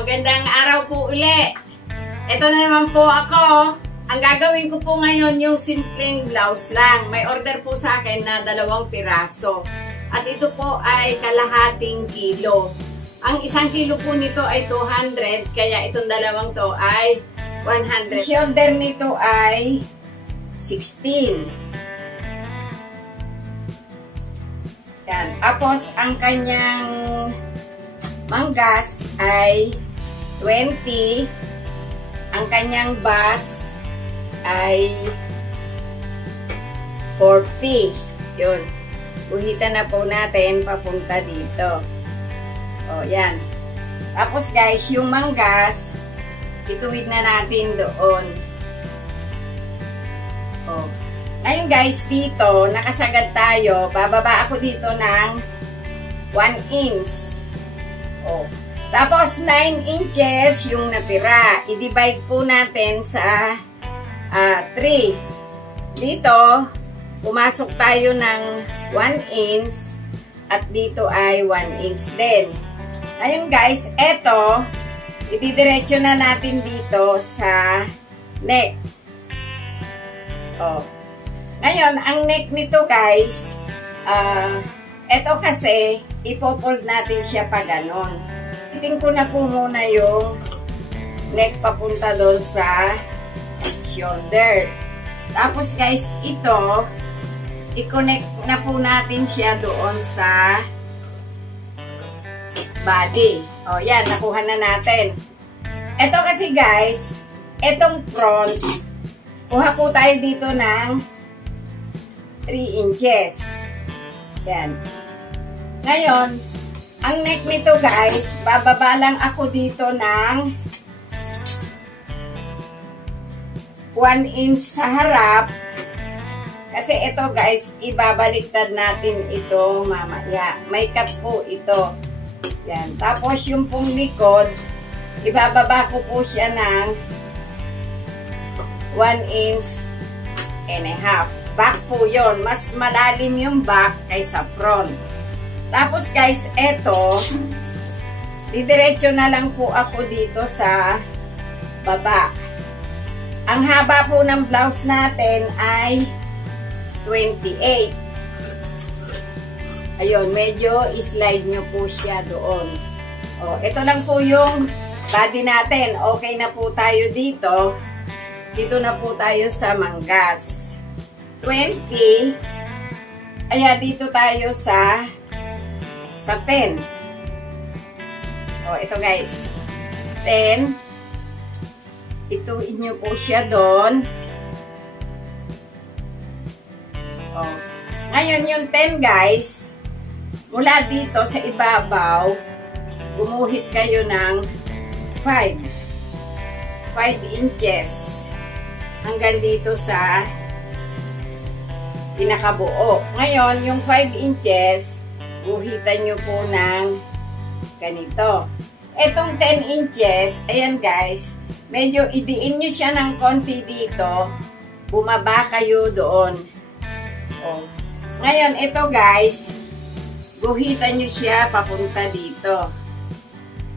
Magandang araw po uli. Ito na naman po ako. Ang gagawin ko po ngayon yung simpleng blouse lang. May order po sa akin na 2 piraso. At ito po ay kalahating kilo. Ang 1 kilo po nito ay 200. Kaya itong dalawang to ay 100. Shoulder nito ay 16. Yan. Tapos ang kanyang manggas ay 20. Ang kanyang bas ay 40. Yun. Uhitan na po natin papunta dito. O, yan. Tapos guys, yung manggas, ituwid na natin doon. O. Ngayon guys, dito, nakasagad tayo. Bababa ako dito ng 1 inch. O. Tapos, 9 inches yung natira. I-divide po natin sa 3. Dito, pumasok tayo ng 1 inch at dito ay 1 inch din. Ngayon guys, eto, ididiretso na natin dito sa neck. O. Ngayon, ang neck nito guys, eto kasi, ipofold natin siya pa ganon. Hiting ko na po muna yung neck papunta doon sa shoulder. Tapos guys, ito, i-connect na po natin siya doon sa body. O, yan, nakuha na natin. Ito kasi guys, itong front, kuha po tayo dito ng 3 inches. Yan. Ngayon, ang neck nito guys, bababa lang ako dito ng 1 inch sa harap. Kasi ito guys, ibabaliktad natin ito mamaya. May cut po ito. Yan. Tapos yung pong likod, ibababa ko po siya ng 1 inch and a half. Back po yon. Mas malalim yung back kaysa front. Tapos guys, eto, didiretso na lang po ako dito sa baba. Ang haba po ng blouse natin ay 28. Ayun, medyo slide nyo po siya doon. O, ito lang po yung body natin. Okay na po tayo dito. Dito na po tayo sa manggas. 20. Kaya dito tayo sa 10. O, ito guys. 10. Ituin nyo po siya doon. O. Ngayon, yung 10 guys, mula dito sa ibabaw, gumuhit kayo ng 5 inches hanggang dito sa pinakabuo. Ngayon, yung 5 inches, guhitan nyo po ng ganito. Etong 10 inches, ayan guys, medyo idiin nyo siya ng konti dito, bumaba kayo doon. O. Ngayon, ito guys, guhitan nyo siya papunta dito.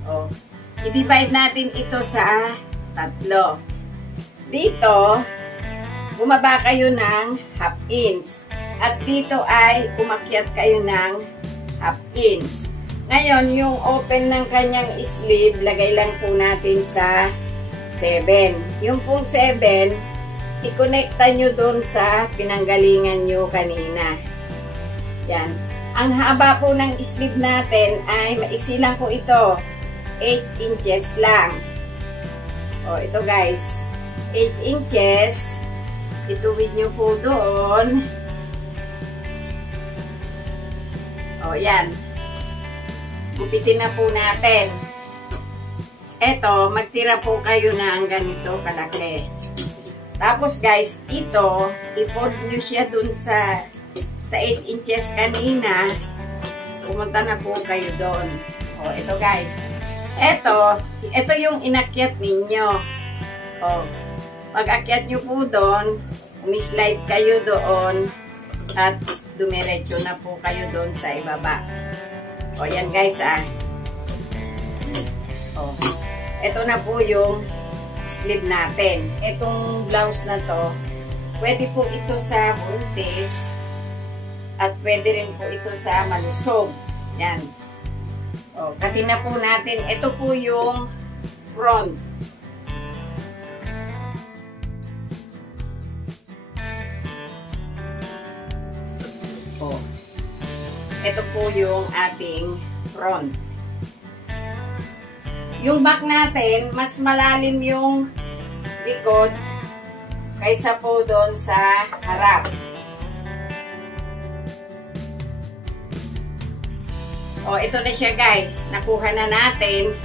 O. I-divide natin ito sa 3. Dito, bumaba kayo ng 1/2 inch. At dito ay umakyat kayo ng 1/2 inch. Ngayon, yung open ng kanyang sleeve, lagay lang po natin sa 7. Yung pong 7, i-connecta nyo doon sa pinanggalingan nyo kanina. Yan. Ang haba po ng sleeve natin ay maiksi lang po ito. 8 inches lang. O, ito guys. 8 inches. Ituwid nyo po doon. O, yan. Gupitin na po natin. Eto, magtira po kayo ng ganito kalaki. Tapos guys, ito, i-fold nyo siya dun sa 8 inches kanina. Pumunta na po kayo doon. O, ito guys. Ito yung inakyat ninyo. O, pag-akyat nyo po doon, umislide kayo doon, at dumiretso na po kayo doon sa ibaba. O, yan guys, O. ito na po yung sleeve natin. Itong blouse na to, pwede po ito sa buntis at pwede rin po ito sa malusog. Yan. O, katin na po natin. Ito po yung front. O, ito po yung ating front. Yung back natin, mas malalim yung likod kaysa po doon sa harap. O, ito na siya guys. Nakuha na natin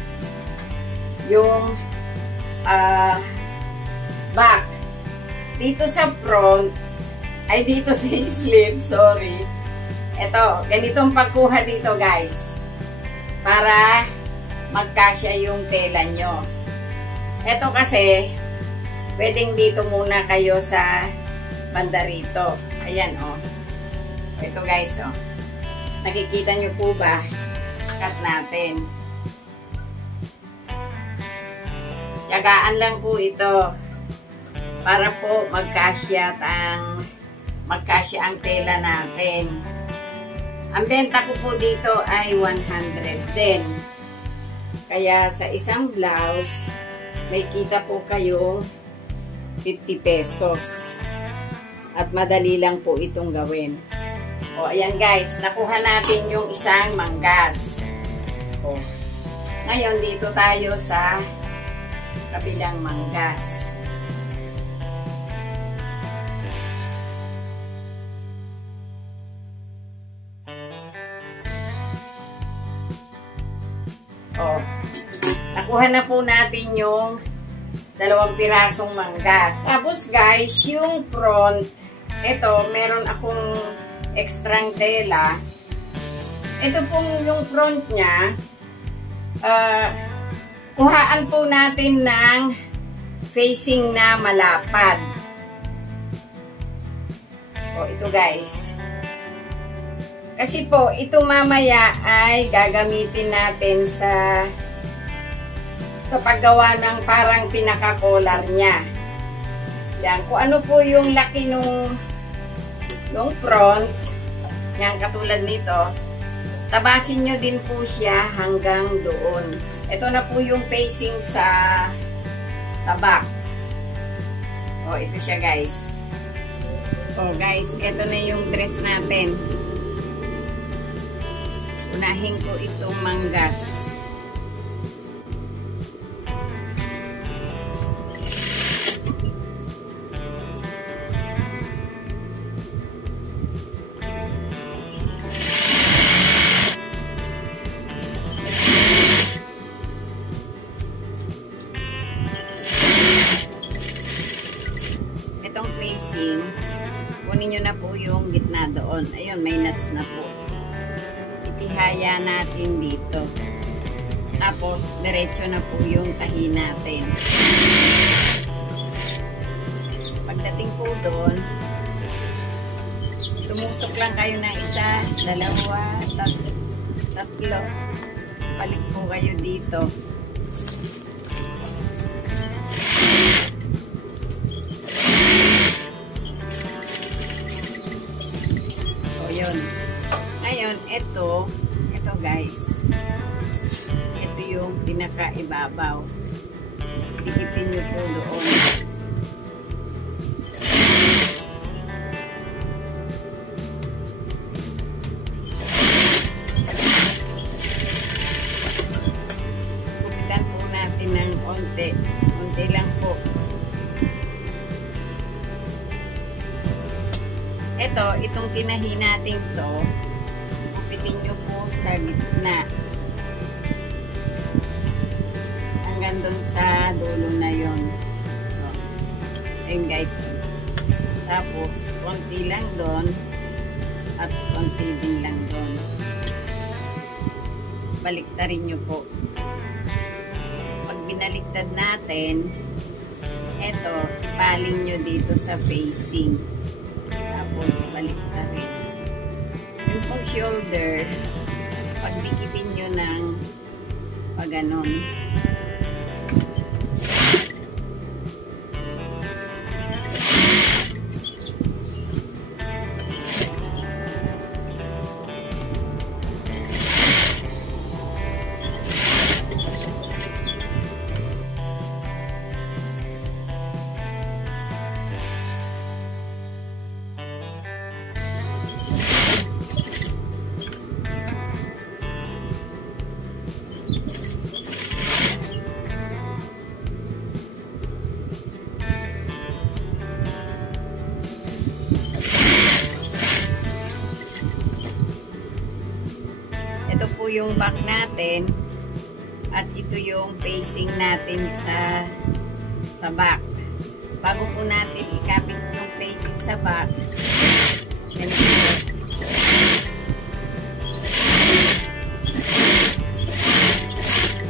yung back. Dito sa front, ay dito sa sleeve, sorry. Ito, ganitong pagkuha dito guys. Para magkasya yung tela nyo. Ito kasi, pwedeng dito muna kayo sa banda rito. Ayan, oh. Ito guys, oh. Nakikita nyo po ba? Cut natin. Tiyagaan lang po ito. Para po magkasya ang tela natin. Ang benta ko po dito ay 100 din. Kaya sa isang blouse, may kita po kayo 50 pesos. At madali lang po itong gawin. O, ayan guys, nakuha natin yung isang manggas. O, ngayon, dito tayo sa kabilang manggas. O, nakuha na po natin yung 2 pirasong manggas. Tapos guys, yung front, ito, meron akong extrang tela. Ito pong yung front niya, kuhaan po natin ng facing na malapad. O, ito guys. Kasi po, ito mamaya ay gagamitin natin sa paggawa ng parang pinaka-collar niya. Yan. Kung ano po yung laki nung front, yan, katulad nito, tabasin nyo din po siya hanggang doon. Ito na po yung facing sa back. O, ito siya guys. O guys, ito na yung dress natin. Unahin ko itong manggas. Itong facing, kunin nyo na po yung gitna doon. Ayun, may nuts na po. Itihaya natin dito. Tapos, diretso na po yung tahi natin. Pagdating po doon, tumusok lang kayo ng 1, 2, 3. Balik po kayo dito. So, yun. Ngayon, ito guys, ito yung pinaka-ibabaw. Dikipin nyo po doon. Kupitan po natin ng konti. Konti lang po. Itong tinahi natin to, kupitin nyo po sa gitna. Hanggang doon sa dulo na yon. So, ayun guys. Tapos, konti lang doon at konti din lang doon. Baliktarin nyo po. Pag binaliktad natin, eto, paling nyo dito sa facing. Tapos, baliktarin. Yung pong shoulder, pagdikipin nyo ng paganon. ito po yung back natin at ito yung facing natin sa back. Bago po natin ikapit yung facing sa back, yan po.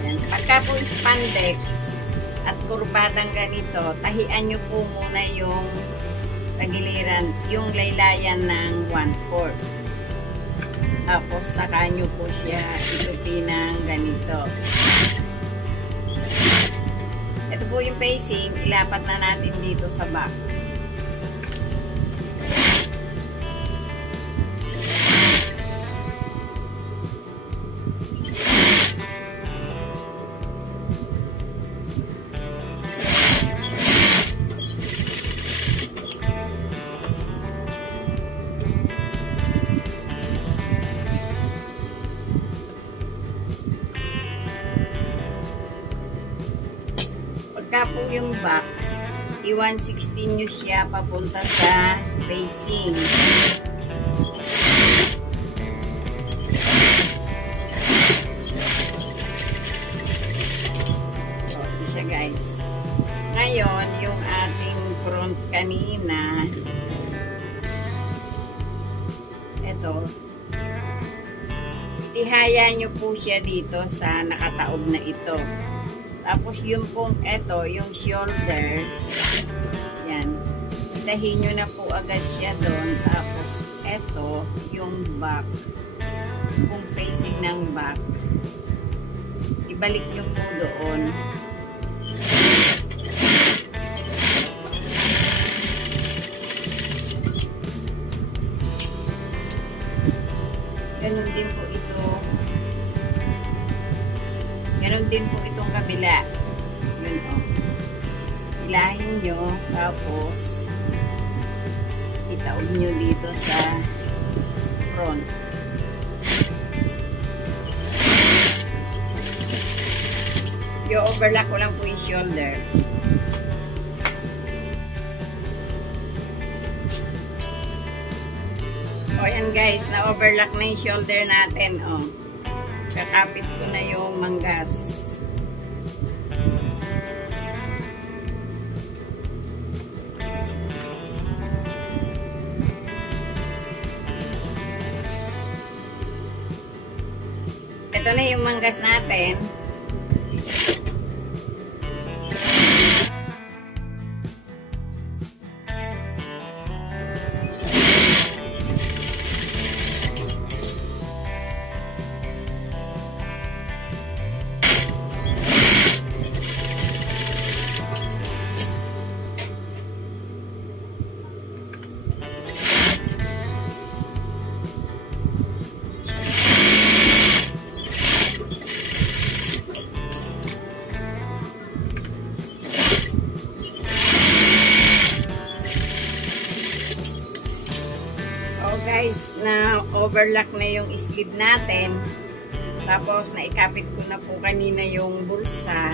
Yan. Pagka po spandex at kurbadang ganito, tahian nyo po muna yung tagiliran, yung laylayan ng 1/4. Tapos saka nyo po siya itupi ng ganito. Ito po yung facing, ilapat na natin dito sa back. Pagka po yung back, i-1/16 nyo siya papunta sa facing. So, ito siya guys. Ngayon, yung ating front kanina, ito, itihaya nyo po siya dito sa nakataob na ito. Tapos yung pong eto, yung shoulder, yan, itahin nyo na po agad siya doon. Tapos eto, yung back, kung facing ng back, ibalik nyo po doon. Ganun din po ito. Ganon din po itong kabila. Yun o. Hilahin nyo. Tapos, itaob nyo dito sa front. Yung overlock ko lang po yung shoulder. O yan guys, na-overlock na yung shoulder natin. O. Kakapit ko na yung manggas. Ito na yung manggas natin. Guys, na overlock na yung sleeve natin. Tapos naikapit ko na po kanina yung bulsa.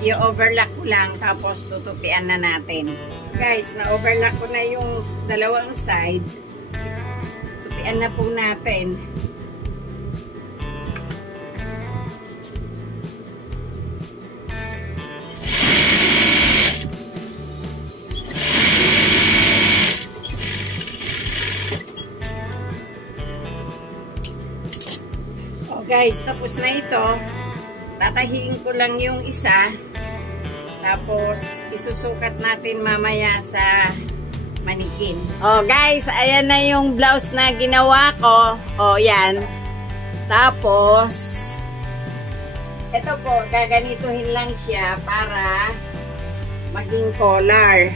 I-overlock ko lang tapos tutupian na natin. Guys, na-overlock ko na yung dalawang side. hati-hatian na po natin. Oh guys, tapos na ito. Tatahiin ko lang yung isa. Tapos, isusukat natin mamaya sa manikin. Oh, guys, ayan na yung blouse na ginawa ko. Oh, yan. Tapos, ito po, gaganituhin lang siya para maging collar.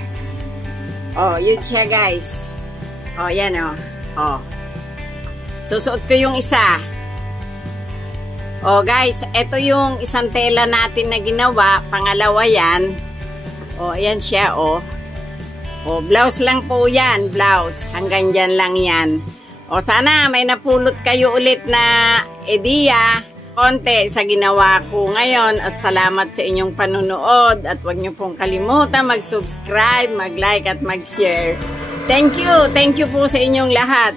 Oh, yun siya, guys. Oh, yan, oh. Oh. Susuot ko yung isa. Oh guys, ito yung isang tela natin na ginawa. Pangalawa yan. Oh, ayan siya, oh. Oh, blouse lang po yan, blouse. Hanggang dyan lang yan. Oh, sana may napulot kayo ulit na ideya, konti sa ginawa ko ngayon. At salamat sa inyong panunood. At huwag niyo pong kalimutan mag-subscribe, mag-like at mag-share. Thank you po sa inyong lahat.